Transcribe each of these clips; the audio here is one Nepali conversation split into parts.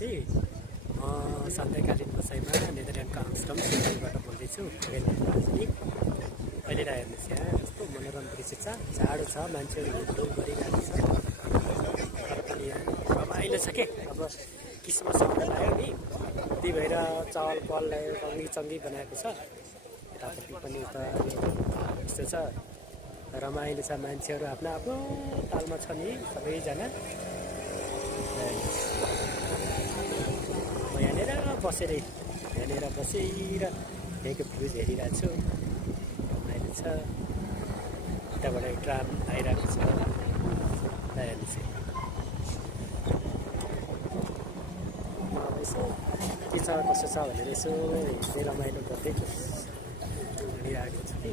साथी सन्ध्याकालीन बसाइमा नेदरल्यान्डको आम्स्टर्डम सिटीबाट बोल्दैछु। अहिले हेर्नुहोस् यहाँ कस्तो मनोरम दृश्य छ, जाडो छ, मान्छेहरू हिँड्डुल गरिरहेको छ, तर पनि यहाँ रमाइलो छ के। अब क्रिसमस आउन लाग्यो नि, त्यही भएर चहल पहललाई रङ्गी चङ्गी बनाएको छ। यतापट्टि पनि उता यस्तो छ, रमाइलो छ, मान्छेहरू आफ्नो आफ्नो तालमा छ नि सबैजना। म यहाँनिर बसेर यहाँको भ्युज हेरिरहेको छु, रमाइलो छ। यताबाट ट्राम आइरहेको छ, हेर्नुहोस् यसो के छ कसो छ भनेर यसो हेर्दै रमाइलो गर्दै हिँडिरहेको छु कि।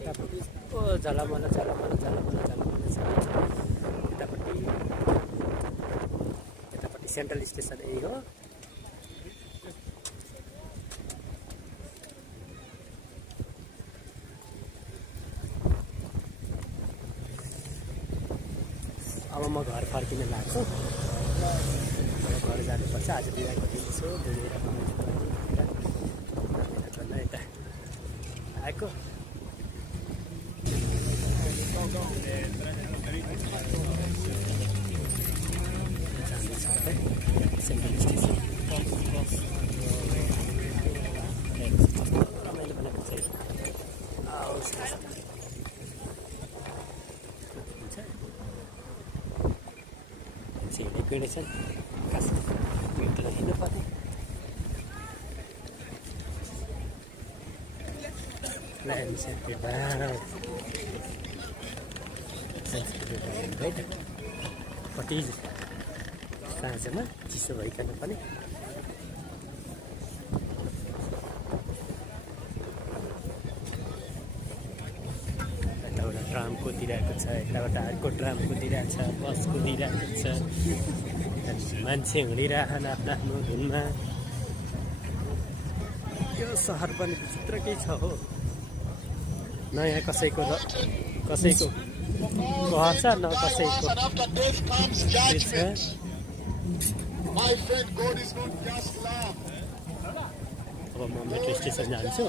यतापट्टि झलमल छ। यतापट्टि सेन्ट्रल स्टेसन यही हो। अब म घर फर्किन लाग्छु, घर जानुपर्छ। आज बिहाको दिन छु, यता आएको सेन्ट्रल स्टेसन रमाइलो बनाएको छ। हिँडेको हिँडेछन्, हिँड्नु हिँड्नु पर्ने। है त कति साँझमा चिसो भइकन पनि यताबाट ट्राम कुदिरहेको छ, यताबाट अर्को ट्राम कुदिरहेको छ, बस कुदिरहेको छ, मान्छे हिँडिरहन् आफ्नो आफ्नो धुनमा। यो सहर पनि विचित्रकै छ हो, नयाँ कसैको घर छ न कसैको छ। अब म मेट्रो स्टेसन जान्छु।